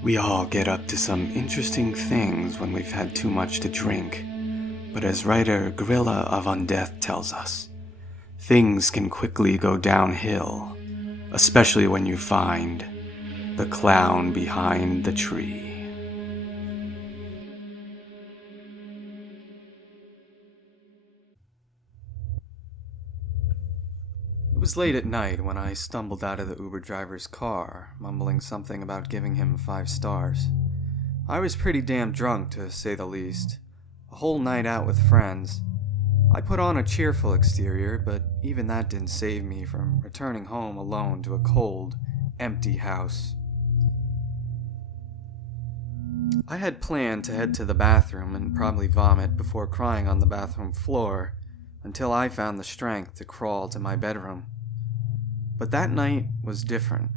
We all get up to some interesting things when we've had too much to drink, but as writer GorillaOfUndeath tells us, things can quickly go downhill, especially when you find the clown behind the tree. It was late at night when I stumbled out of the Uber driver's car, mumbling something about giving him 5 stars. I was pretty damn drunk, to say the least. A whole night out with friends. I put on a cheerful exterior, but even that didn't save me from returning home alone to a cold, empty house. I had planned to head to the bathroom and probably vomit before crying on the bathroom floor, until I found the strength to crawl to my bedroom. But that night was different.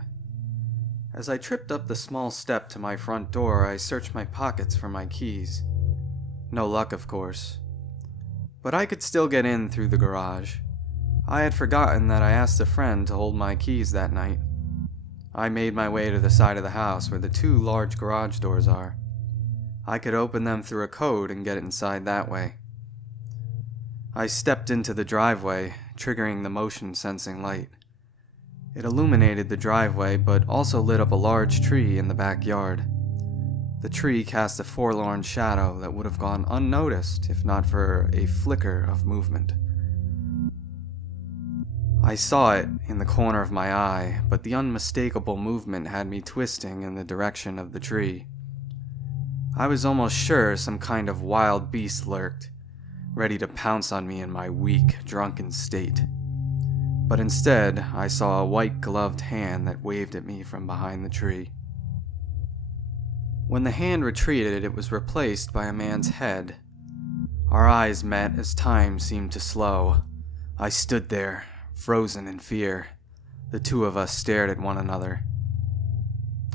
As I tripped up the small step to my front door, I searched my pockets for my keys. No luck, of course. But I could still get in through the garage. I had forgotten that I asked a friend to hold my keys that night. I made my way to the side of the house where the 2 large garage doors are. I could open them through a code and get inside that way. I stepped into the driveway, triggering the motion-sensing light. It illuminated the driveway, but also lit up a large tree in the backyard. The tree cast a forlorn shadow that would have gone unnoticed if not for a flicker of movement. I saw it in the corner of my eye, but the unmistakable movement had me twisting in the direction of the tree. I was almost sure some kind of wild beast lurked, ready to pounce on me in my weak, drunken state. But instead, I saw a white-gloved hand that waved at me from behind the tree. When the hand retreated, it was replaced by a man's head. Our eyes met as time seemed to slow. I stood there, frozen in fear. The 2 of us stared at one another.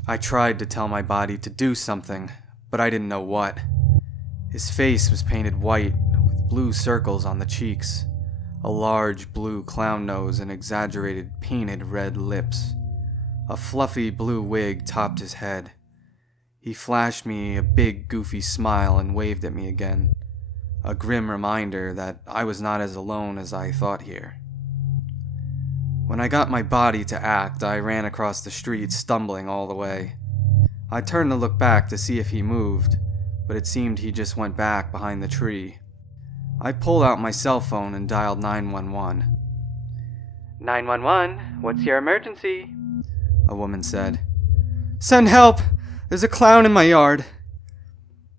I tried to tell my body to do something, but I didn't know what. His face was painted white, with blue circles on the cheeks, a large blue clown nose and exaggerated painted red lips. A fluffy blue wig topped his head. He flashed me a big goofy smile and waved at me again, a grim reminder that I was not as alone as I thought here. When I got my body to act, I ran across the street, stumbling all the way. I turned to look back to see if he moved, but it seemed he just went back behind the tree. I pulled out my cell phone and dialed 911. 911, what's your emergency? A woman said. Send help! There's a clown in my yard.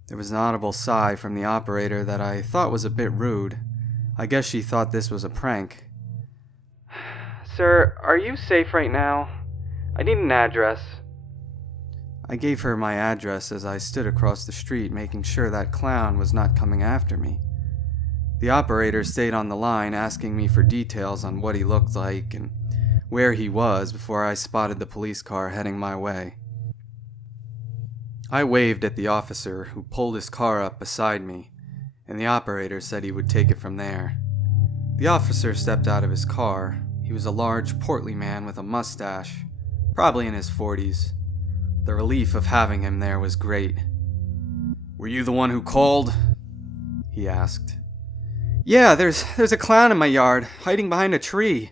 There was an audible sigh from the operator that I thought was a bit rude. I guess she thought this was a prank. Sir, are you safe right now? I need an address. I gave her my address as I stood across the street, making sure that clown was not coming after me. The operator stayed on the line, asking me for details on what he looked like and where he was before I spotted the police car heading my way. I waved at the officer, who pulled his car up beside me, and the operator said he would take it from there. The officer stepped out of his car. He was a large, portly man with a mustache, probably in his 40s. The relief of having him there was great. Were you the one who called? He asked. Yeah, there's a clown in my yard, hiding behind a tree.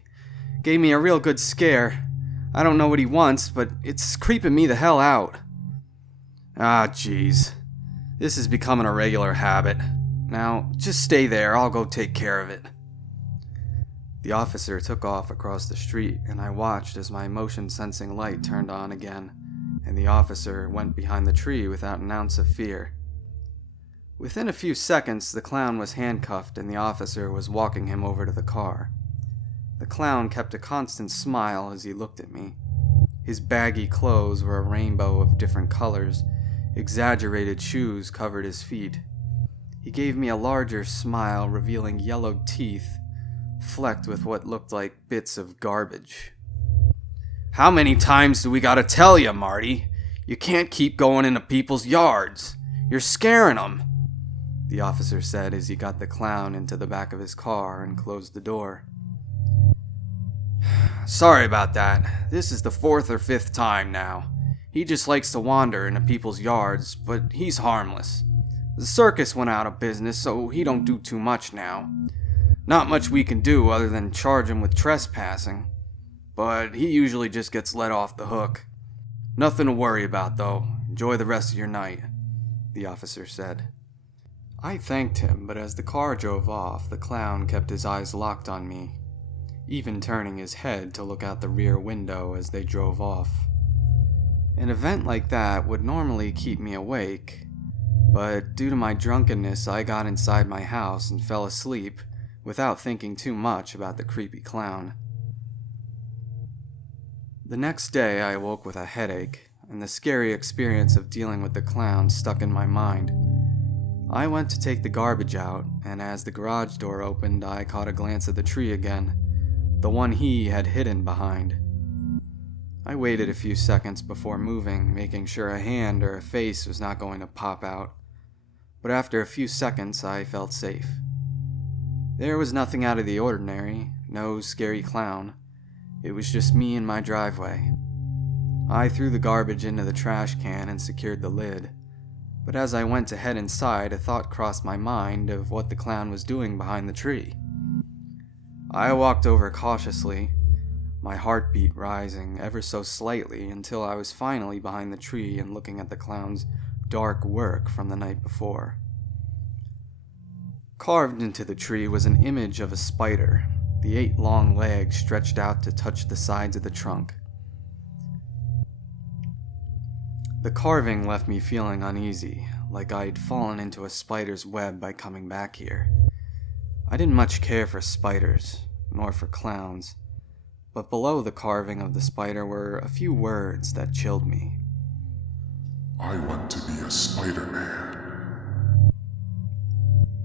Gave me a real good scare. I don't know what he wants, but it's creeping me the hell out. Ah, jeez. This is becoming a regular habit. Now, just stay there, I'll go take care of it. The officer took off across the street, and I watched as my motion-sensing light turned on again, and the officer went behind the tree without an ounce of fear. Within a few seconds, the clown was handcuffed and the officer was walking him over to the car. The clown kept a constant smile as he looked at me. His baggy clothes were a rainbow of different colors. Exaggerated shoes covered his feet. He gave me a larger smile, revealing yellow teeth, flecked with what looked like bits of garbage. How many times do we gotta tell you, Marty? You can't keep going into people's yards. You're scaring them, the officer said as he got the clown into the back of his car and closed the door. Sorry about that. This is the 4th or 5th time now. He just likes to wander into people's yards, but he's harmless. The circus went out of business, so he don't do too much now. Not much we can do other than charge him with trespassing, but he usually just gets let off the hook. Nothing to worry about, though. Enjoy the rest of your night, the officer said. I thanked him, but as the car drove off, the clown kept his eyes locked on me, even turning his head to look out the rear window as they drove off. An event like that would normally keep me awake, but due to my drunkenness, I got inside my house and fell asleep without thinking too much about the creepy clown. The next day, I woke with a headache, and the scary experience of dealing with the clown stuck in my mind. I went to take the garbage out, and as the garage door opened, I caught a glance at the tree again, the one he had hidden behind. I waited a few seconds before moving, making sure a hand or a face was not going to pop out, but after a few seconds, I felt safe. There was nothing out of the ordinary, no scary clown. It was just me in my driveway. I threw the garbage into the trash can and secured the lid, but as I went to head inside, a thought crossed my mind of what the clown was doing behind the tree. I walked over cautiously, my heartbeat rising ever so slightly until I was finally behind the tree and looking at the clown's dark work from the night before. Carved into the tree was an image of a spider, the 8 long legs stretched out to touch the sides of the trunk. The carving left me feeling uneasy, like I'd fallen into a spider's web by coming back here. I didn't much care for spiders, nor for clowns, but below the carving of the spider were a few words that chilled me. I want to be a Spider-Man.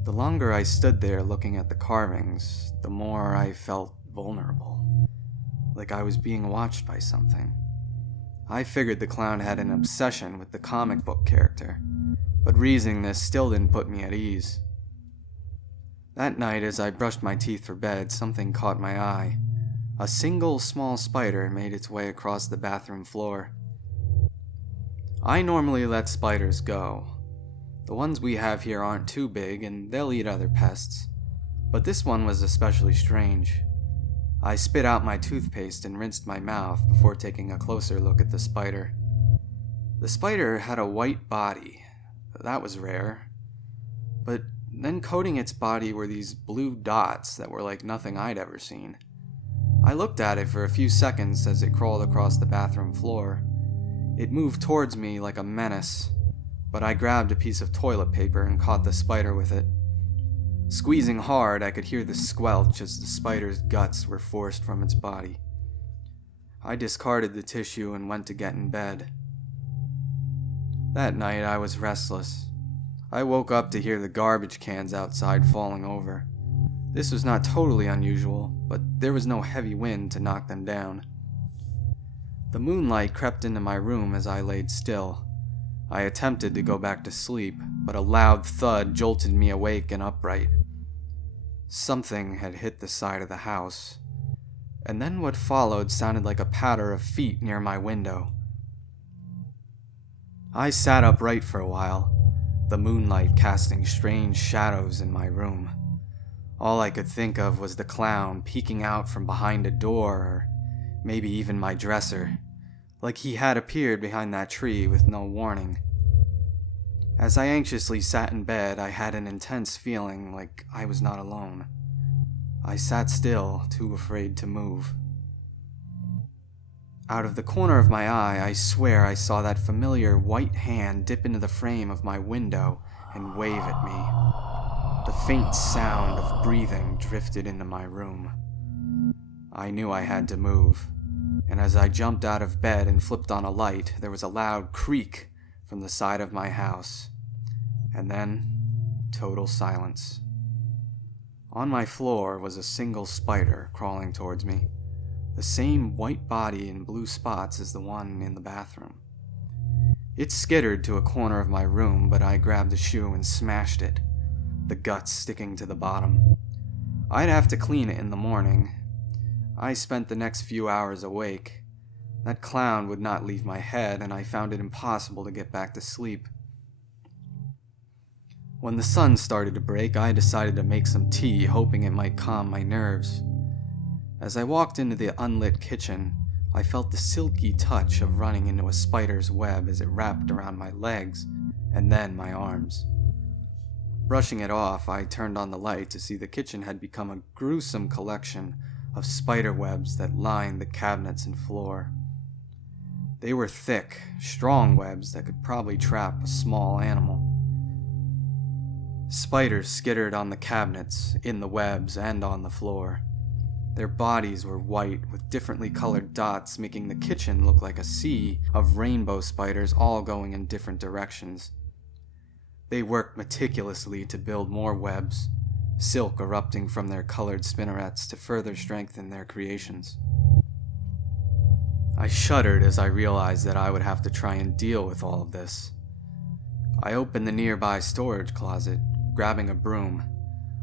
The longer I stood there looking at the carvings, the more I felt vulnerable, like I was being watched by something. I figured the clown had an obsession with the comic book character, but reasoning this still didn't put me at ease. That night, as I brushed my teeth for bed, something caught my eye. A single small spider made its way across the bathroom floor. I normally let spiders go. The ones we have here aren't too big and they'll eat other pests, but this one was especially strange. I spit out my toothpaste and rinsed my mouth before taking a closer look at the spider. The spider had a white body. That was rare. But then coating its body were these blue dots that were like nothing I'd ever seen. I looked at it for a few seconds as it crawled across the bathroom floor. It moved towards me like a menace, but I grabbed a piece of toilet paper and caught the spider with it. Squeezing hard, I could hear the squelch as the spider's guts were forced from its body. I discarded the tissue and went to get in bed. That night, I was restless. I woke up to hear the garbage cans outside falling over. This was not totally unusual, but there was no heavy wind to knock them down. The moonlight crept into my room as I laid still. I attempted to go back to sleep, but a loud thud jolted me awake and upright. Something had hit the side of the house, and then what followed sounded like a patter of feet near my window. I sat upright for a while, the moonlight casting strange shadows in my room. All I could think of was the clown peeking out from behind a door, or maybe even my dresser, like he had appeared behind that tree with no warning. As I anxiously sat in bed, I had an intense feeling like I was not alone. I sat still, too afraid to move. Out of the corner of my eye, I swear I saw that familiar white hand dip into the frame of my window and wave at me. The faint sound of breathing drifted into my room. I knew I had to move, and as I jumped out of bed and flipped on a light, there was a loud creak from the side of my house. And then, total silence. On my floor was a single spider crawling towards me, the same white body and blue spots as the one in the bathroom. It skittered to a corner of my room, but I grabbed a shoe and smashed it, the guts sticking to the bottom. I'd have to clean it in the morning. I spent the next few hours awake. That clown would not leave my head, and I found it impossible to get back to sleep. When the sun started to break, I decided to make some tea, hoping it might calm my nerves. As I walked into the unlit kitchen, I felt the silky touch of running into a spider's web as it wrapped around my legs and then my arms. Brushing it off, I turned on the light to see the kitchen had become a gruesome collection of spider webs that lined the cabinets and floor. They were thick, strong webs that could probably trap a small animal. Spiders skittered on the cabinets, in the webs, and on the floor. Their bodies were white with differently colored dots, making the kitchen look like a sea of rainbow spiders all going in different directions. They worked meticulously to build more webs, silk erupting from their colored spinnerets to further strengthen their creations. I shuddered as I realized that I would have to try and deal with all of this. I opened the nearby storage closet, grabbing a broom.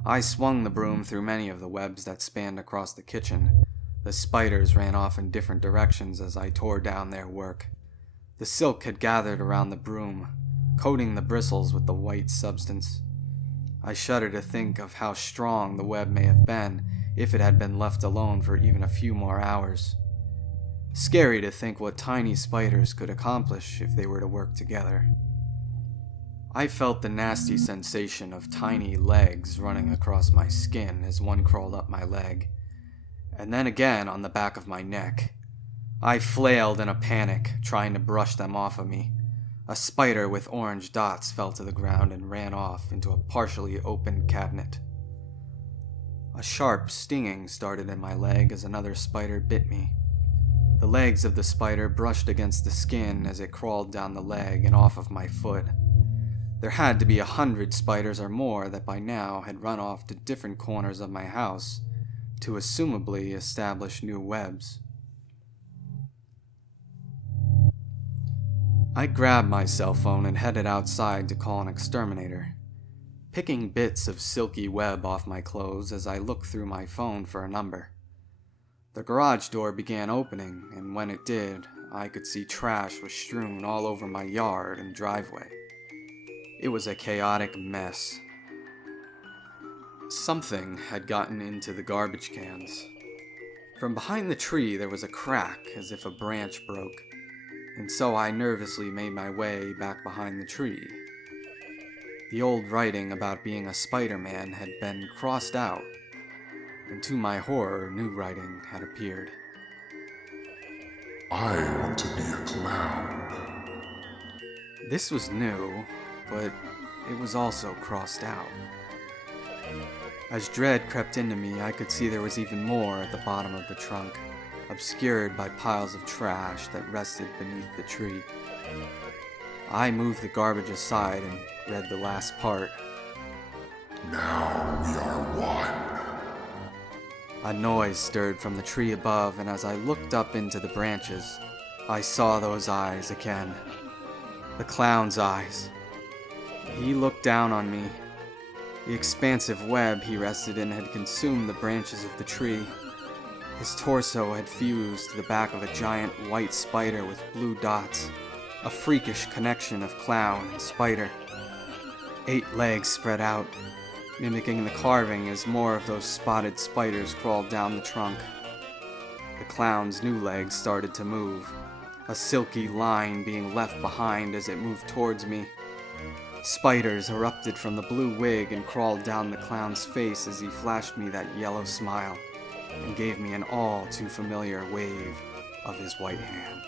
I swung the broom through many of the webs that spanned across the kitchen. The spiders ran off in different directions as I tore down their work. The silk had gathered around the broom, coating the bristles with the white substance. I shudder to think of how strong the web may have been if it had been left alone for even a few more hours. Scary to think what tiny spiders could accomplish if they were to work together. I felt the nasty sensation of tiny legs running across my skin as one crawled up my leg, and then again on the back of my neck. I flailed in a panic, trying to brush them off of me. A spider with orange dots fell to the ground and ran off into a partially opened cabinet. A sharp stinging started in my leg as another spider bit me. The legs of the spider brushed against the skin as it crawled down the leg and off of my foot. There had to be 100 spiders or more that by now had run off to different corners of my house to assumably establish new webs. I grabbed my cell phone and headed outside to call an exterminator, picking bits of silky web off my clothes as I looked through my phone for a number. The garage door began opening, and when it did, I could see trash was strewn all over my yard and driveway. It was a chaotic mess. Something had gotten into the garbage cans. From behind the tree there was a crack as if a branch broke, and so I nervously made my way back behind the tree. The old writing about being a Spider-Man had been crossed out, and to my horror, new writing had appeared. I want to be a clown. This was new, but it was also crossed out. As dread crept into me, I could see there was even more at the bottom of the trunk, obscured by piles of trash that rested beneath the tree. I moved the garbage aside and read the last part. Now we are one. A noise stirred from the tree above, and as I looked up into the branches, I saw those eyes again. The clown's eyes. He looked down on me. The expansive web he rested in had consumed the branches of the tree. His torso had fused to the back of a giant white spider with blue dots, a freakish connection of clown and spider. 8 legs spread out, mimicking the carving as more of those spotted spiders crawled down the trunk. The clown's new legs started to move, a silky line being left behind as it moved towards me. Spiders erupted from the blue wig and crawled down the clown's face as he flashed me that yellow smile and gave me an all too familiar wave of his white hand.